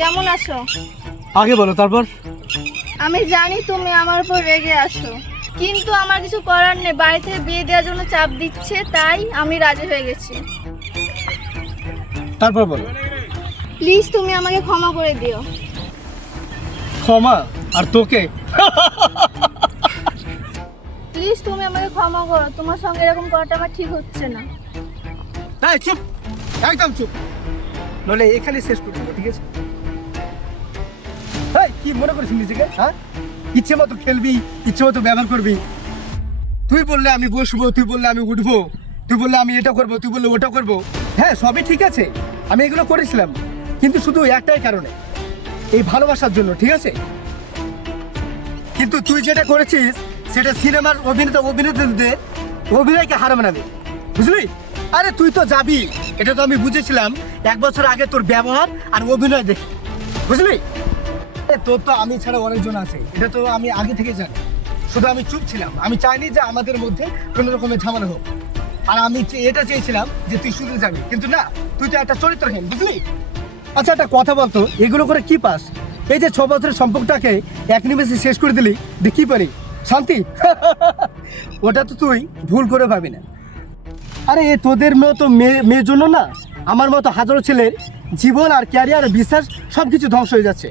কেমন আছো? আগে বলো তারপর। আমি জানি তুমি আমার উপর রেগে আছো, কিন্তু আমার কিছু করার নেই। বাড়ি থেকে বিয়ে দেওয়ার জন্য চাপ দিচ্ছে, তাই আমি রাজি হয়ে গেছি। তারপর বলো। প্লিজ তুমি আমাকে ক্ষমা করে দিও। ক্ষমা? আর তোকে? প্লিজ তুমি আমাকে ক্ষমা করো, তোমার সঙ্গে এরকম করাটা আমার ঠিক হচ্ছে না। হ্যাঁ চুপ, একদম চুপ, নইলে এখানে শেষ করে দেবো, ঠিক আছে? এই কি মনে করিস নিজেকে? হ্যাঁ, ইচ্ছে মতো খেলবি, ইচ্ছে মতো ব্যবহার করবি। তুই বললে আমি বসবো, তুই বললে আমি উঠবো, তুই বললে আমি এটা করবো, তুই বললে ওটা করবো। হ্যাঁ সবই ঠিক আছে, আমি এগুলো করেছিলাম, কিন্তু শুধু একটাই কারণে, এই ভালোবাসার জন্য, ঠিক আছে? কিন্তু তুই যেটা করেছিস সেটা সিনেমার অভিনেতাদের অভিনয়কে হার মানাবে, বুঝলি? আরে তুই তো যাবি, এটা তো আমি বুঝেছিলাম 1 বছর আগে তোর ব্যবহার আর অভিনয় দেখে, বুঝলি? তোর তো আমি ছাড়া অনেকজন আছে, এটা তো আমি আগে থেকে জানি, শুধু আমি চুপ ছিলাম। আমি চাইনি যে আমাদের মধ্যে কোনো রকমের ঝামেলা হোক, আর আমি এটা চেয়েছিলাম যে তুই শুধু যাবি, কিন্তু না, তুই তো একটা চরিত্রহীন, বুঝলি? আচ্ছা একটা কথা বলতো, এগুলো করে কি পাস? এই যে 6 বছরের সম্পর্কটাকে এক নিমেষে শেষ করে দিলি, যে কি পারি? শান্তি? ওটা তো তুই ভুল করে ভাবি না। আরে তোদের মতো মেয়ের জন্য না আমার মতো হাজারো ছেলের জীবন আর ক্যারিয়ার আর বিশ্বাস সব কিছু ধ্বংস হয়ে যাচ্ছে।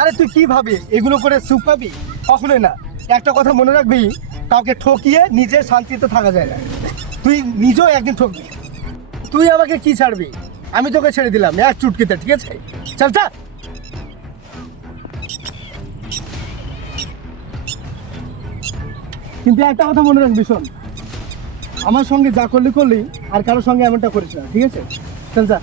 আরে তুই কি ভাবিস এগুলো করে সুখ পাবি? কখনোই না। একটা কথা মনে রাখবি, কাউকে ঠকিয়ে নিজের শান্তিতে থাকা যায় না। তুই নিজেও একদিন ঠকবি। তুই আমাকে কি ছাড়বি? আমি তোকে ছেড়ে দিলাম এক চুটকিতে, ঠিক আছে? চল চল। কিন্তু একটা কথা মনে রাখবি, শোন, আমার সঙ্গে যা করলি আর কারোর সঙ্গে এমনটা করিস না, ঠিক আছে? চল যা।